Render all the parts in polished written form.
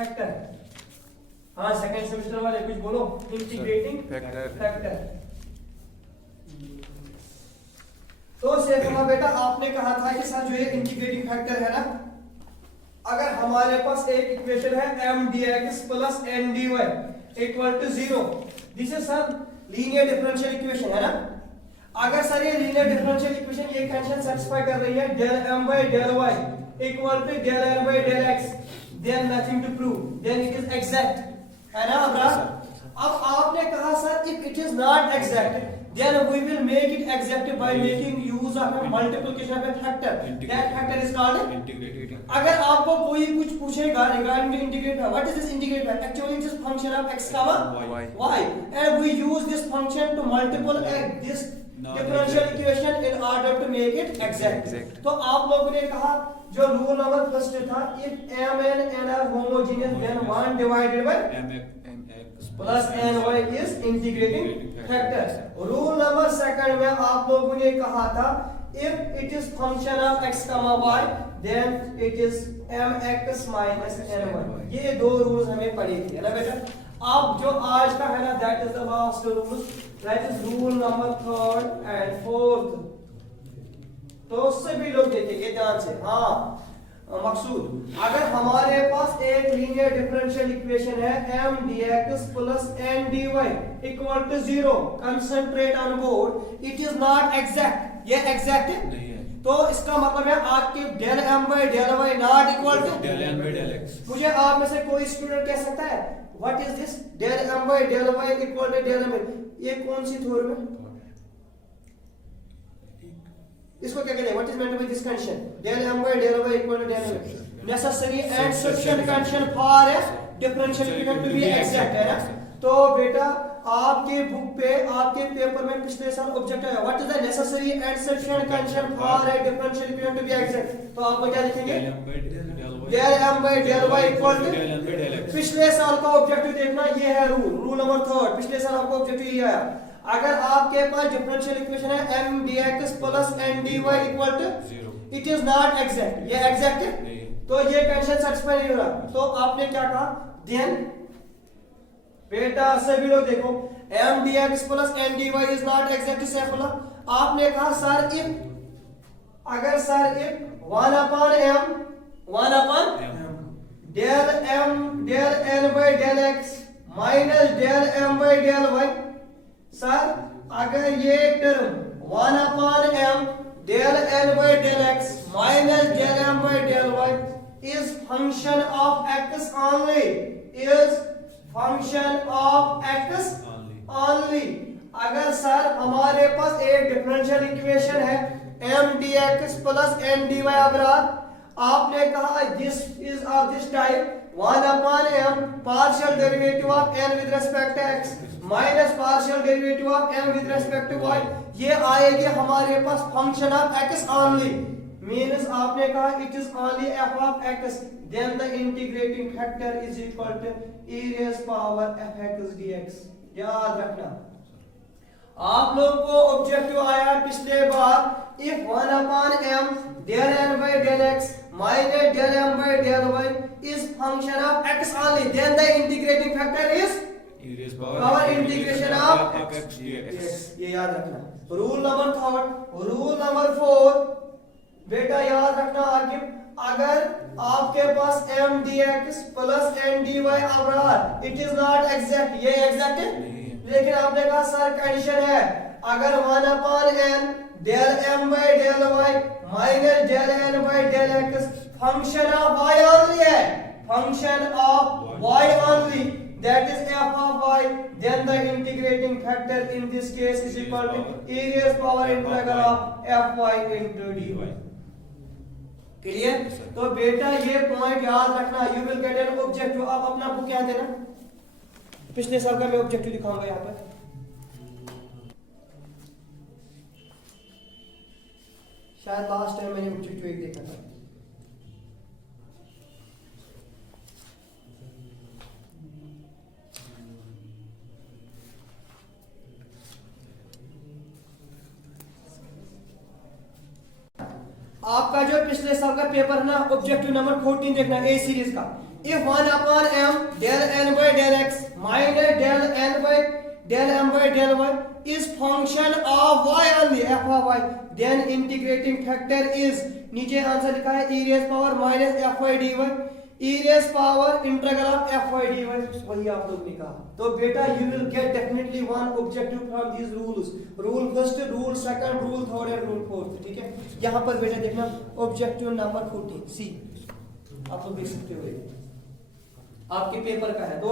Factor. हाँ second semester वाले कुछ बोलो। Integrating factor. तो शेखमा बेटा आपने कहा था कि सर जो ये इंटीग्रेटिंग फैक्टर है ना, अगर हमारे पास एक इक्वेशन है m dx plus n dy equal to 0, this is sir linear differential equation है ना। अगर सर ये लीनियर डिफरेंशियल इक्वेशन ये कंडीशन सेटिस्फाई कर रही है del m by del y equal to del n by del x, then nothing to prove, then it is exact, है ना अब्रार। अब आपने कहा sir if it is not exact then we will make it exact by making use of a multiplication of a factor, that factor is called integrating। अगर आपको कोई कुछ पूछेगा regarding the integrate what is this integrate by, actually it is function of x comma y and we use this function to multiple this differential equation in order to make it exact। तो आप लोगों ने कहा जो rule number first था if m and n are homogeneous then 1 divided by plus ny is integrating factor। Rule number second में आप लोगों ने कहा था if it is function of x comma y then it is mx minus ny। ये दो rules हमें पढ़े थे है ना बेटा। अब जो आज का है ना that is the last rule, that is rule number third and fourth। तो सभी लोग देखेंगे ध्यान से। हाँ मकसूद अगर हमारे पास एक लीनियर डिफरेंशियल इक्वेशन है m dx plus n dy equal to 0, concentrate on board, it is not exact, ये एग्जैक्ट नहीं है। तो इसका मतलब है आपके del m by del y not equal to del n by del x। मुझे आप में से कोई स्टूडेंट कह सकता है what is this del m by del y equal to del m, ये कौन सी थ्योरम है, इसको क्या कहते हैं, what is meant by this condition del m by del y equal to del m, necessary and sufficient condition for a differential equation to be exact है ना। तो बेटा आपके बुक पे आपके पेपर में पिछले साल ऑब्जेक्ट आया what is the necessary and sufficient condition for a differential equation to be exact, तो आप लोग क्या लिखेंगे del m by del y equal to del n by del x। पिछले साल का ऑब्जेक्टिव देखना, ये है रूल नंबर थर्ड, पिछले साल आपको ऑब्जेक्टिव ये आया। अगर आपके पास डिफरेंशियल इक्वेशन है m dx plus n dy equal to 0, it is not exact, ये एग्जैक्ट है तो ये कंडीशन सेटिस्फाई नहीं हो रहा। तो आपने क्या कहा देन बेटा सभी लोग देखो m dx plus n dy is not exact से बोला। आपने कहा सर इफ अगर sir if 1 upon del m del n by del x minus del m by del y, sir अगर ये term 1 upon m del n by del x minus del m by del y is function of x only, is function of x only। अगर sir हमारे पास एक differential equation है m dx plus n dy Abrar, आपने कहा this is of this type 1 upon m partial derivative of n with respect to x minus partial derivative of m with respect to y, ये आएगी हमारे पास function of x only, means आपने कहा it is only f of x, then the integrating factor is equal to e raised power fx dx। याद रखना आप लोग को ऑब्जेक्टिव आया पिछले बार if 1 upon m del n by del x minus del m by del y is function of x only, then the integrating factor is e raised power integration of x dx। ये याद रखना। Rule number third. Rule number four बेटा याद रखना आगे अगर आपके पास m dx plus n dy Abrar it is not exact, ये एग्जैक्ट है लेकिन आपने कहा सर कंडीशन है अगर 1 upon n del m by del y minus del n by del x function of y only है, function of y only, that is f of y, then the integrating factor in this case is equal to e raised power integral of fy into dy। Clear. तो बेटा ये point याद रखना, you will get an objective. आप अपना book यहाँ देना, पिछले साल का मैं ऑब्जेक्टिव दिखाऊंगा यहाँ पर। शायद लास्ट टाइम मैंने ऑब्जेक्टिव एक देखा था। आपका जो पिछले साल का पेपर है ना ऑब्जेक्टिव नंबर 14 देखना ए सीरीज का, if 1 upon m del n by del x minus del n by del m by del y is function of y only f of y, then integrating factor is, नीचे answer लिखा है e raised power minus f y dy, e raised power integral of f y dy, वही आप लोग ने कहा। तो बेटा you will get definitely one objective from these rules, rule first, rule second, rule third and rule fourth, ठीक है। यहाँ पर बेटा देखना objective number 14 C, आप लोग देख सकते हो ये आपके पेपर का है। तो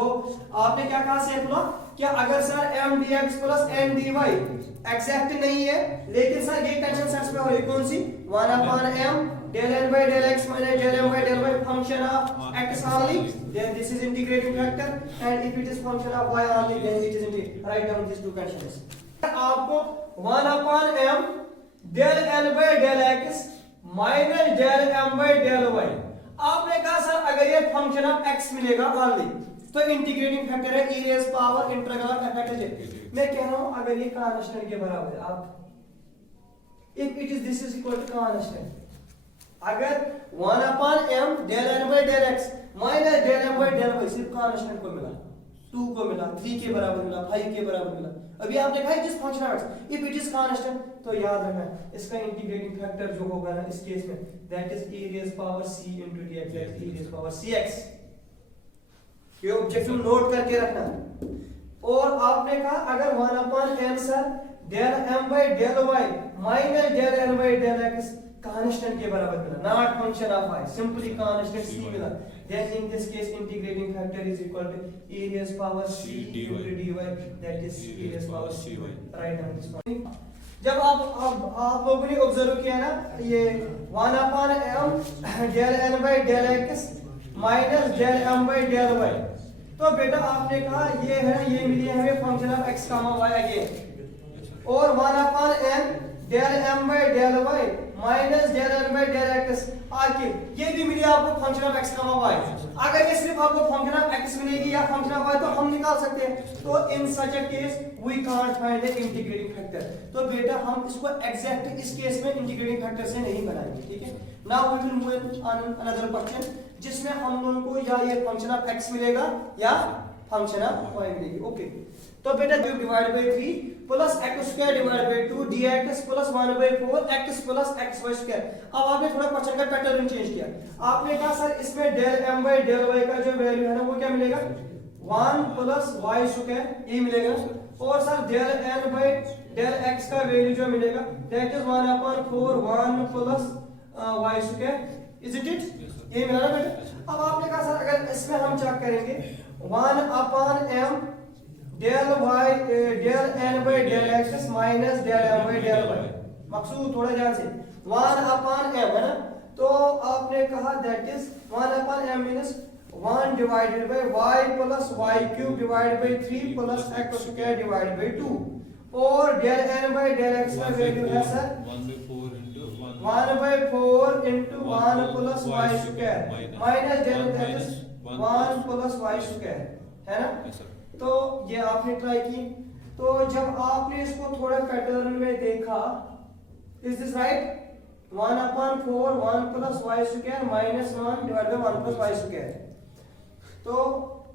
आपने क्या कहा सेफुल्लाह, क्या अगर sir m dx plus n dy exact नहीं है, लेकिन सर ये कंडीशन सेटिस्फाई हो रही कौन सी, 1 upon m del n by del x minus del m by del y function of x only, then this is integrating factor, and if it is function of y only then it is integrating, write down these two conditions। आपको 1 upon m del n by del x minus del m by del y, आपने कहा sir अगर ये function of x मिलेगा only तो integrating factor है e rays power integral of f(x)। मैं कह रहा हूं अगर ये कांस्टेंट के बराबर है, आप if it is this is equal to constant, अगर 1 upon m del n by del x minus del m by del y सिर्फ कांस्टेंट को मिला, 2 को मिला, 3 के बराबर मिला, 5 के बराबर मिला, अभी आपने कहा जिस function of x if it is constant, तो याद रखना इसका इंटीग्रेटिंग फैक्टर जो होगा ना इस केस में that is e rays power c into dx, that is e rays power cx। ये ऑब्जेक्टिव नोट करके रखना। और आपने कहा अगर 1 upon n sir del m by del y minus del n by del x constant के बराबर मिला, not function of y, simply constant c मिला, then in this case integrating factor is equal to e raised power c into dy, that is e raised power cy। write down this point। जब आप लोगों ने observe किया ना ये 1 upon m del n by del x minus del m by del y, तो बेटा आपने कहा ये है, ये मिली है हमें function of x y again, और 1 upon n del m by del y minus del n by del x, आखिर ये भी मिली आपको फंक्शन ऑफ x y। अगर ये सिर्फ आपको फंक्शन ऑफ x मिलेगी या फंक्शन ऑफ y तो हम निकाल सकते हैं, तो in such a case we can't find the integrating factor. तो बेटा हम इसको एग्जैक्ट इस केस में इंटीग्रेटिंग फैक्टर से नहीं बनाएंगे, ठीक है। Now we will move on another question जिसमें हम लोगों को या ये फंक्शन ऑफ x मिलेगा या फंक्शन ऑफ y मिलेगी, ओके। तो बेटा divide by 3 plus x square divide by 2 dx plus 1 by 4 x plus xy square. अब आपने थोड़ा क्वेश्चन का पैटर्न चेंज किया, आपने कहा सर इसमें del m by del y का जो वैल्यू है ना वो क्या मिलेगा, 1 प्लस y स्क्वायर ये मिलेगा, और sir del n by del x का वैल्यू जो मिलेगा that is 1 upon 4 1 plus y square, is it ये मिला ना बेटा। अब आपने कहा सर अगर इसमें हम चेक करेंगे 1 upon m del y del n by del x minus del m by del y, मकसूद थोड़ा ध्यान से 1 upon m है ना, तो आपने कहा that is 1 upon m means 1 divided by y plus y cube divided by 3 plus x square divided by 2, और del n by del x का वैल्यू है sir 1 by 4 into 1 plus y square minus del that is 1 plus y square, है ना। तो ये आपने try की, तो जब आपने इसको थोड़ा पैटर्न में देखा, is this right, 1 upon 4 1 plus y square minus 1 divided by 1 plus y square, तो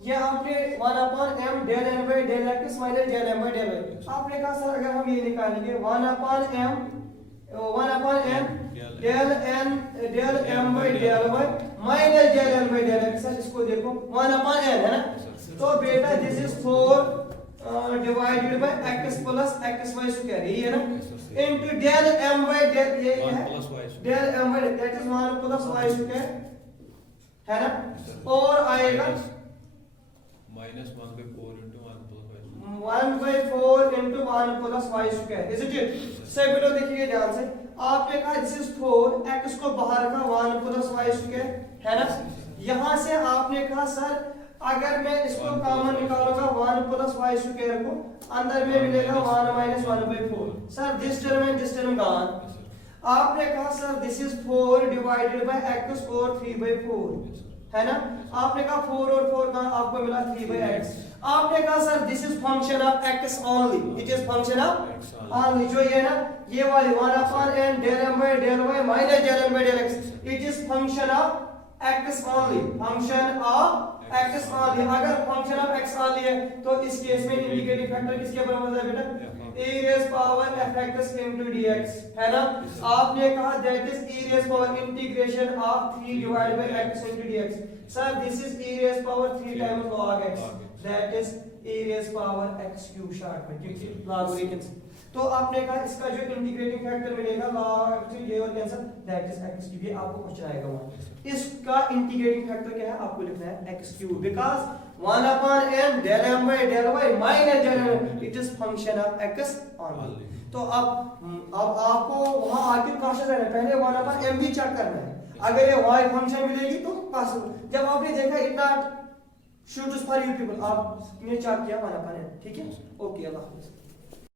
ये आपने 1 upon m del n by del x minus del m by del y, आपने कहा सर अगर हम ये निकालेंगे 1 upon m del m by del y minus del m by del x, इसको देखो 1 upon n है ना, तो बेटा this is 4 divided by x plus xy square, यही है ना, into del m by del ये है del m by that is 1 plus y square, है ना, और आएगा -1/4 into 1 plus y 1/4 into 1 plus y square, is it. से बेटा देखिए ध्यान से, आपने कहा दिस इज 4 x को बाहर का 1 plus y स्क्वायर, है ना, यहां से आपने कहा सर अगर मैं इसको कॉमन निकालूंगा 1 plus y स्क्वायर को, अंदर में मिलेगा 1 minus 1/4, sir this term and this term gone. आपने कहा sir this is 4 divided by x और 3/4, है ना, आपने कहा 4 और 4 का आपको मिला 3/x। आपने कहा sir this is function of x only, it is function of only, जो ये ना ये वाली 1 upon n del m by del y minus del m by del x, it is function of x only, function of x only। अगर function of x only है तो इस case में इंडिकेटिंग फैक्टर किसके बराबर है बेटा? e raised power fx into dx, है ना? आपने कहा that is e raised power integration of 3 divided by x into dx। Sir, this is e raised power 3 times log x, that is e raised power x cube short में, क्योंकि logarithm. तो आपने कहा इसका जो इंटीग्रेटिंग फैक्टर मिलेगा log ये और cancel, that is x cube. ये आपको क्वेश्चन आएगा वहां। इसका इंटीग्रेटिंग फैक्टर क्या है आपको लिखना है x cube, because 1 upon m del m by del y minus del m, it is function of x only। तो अब आपको वहां आके कॉन्शियस रहना है, पहले 1 upon m भी चेक करना है। अगर ये y फंक्शन मिलेगी तो पॉसिबल। जब आपने देखा it not shoot for you people, आपने चेक किया 1 upon m, ठीक है? ओके, अल्लाह हाफिज़।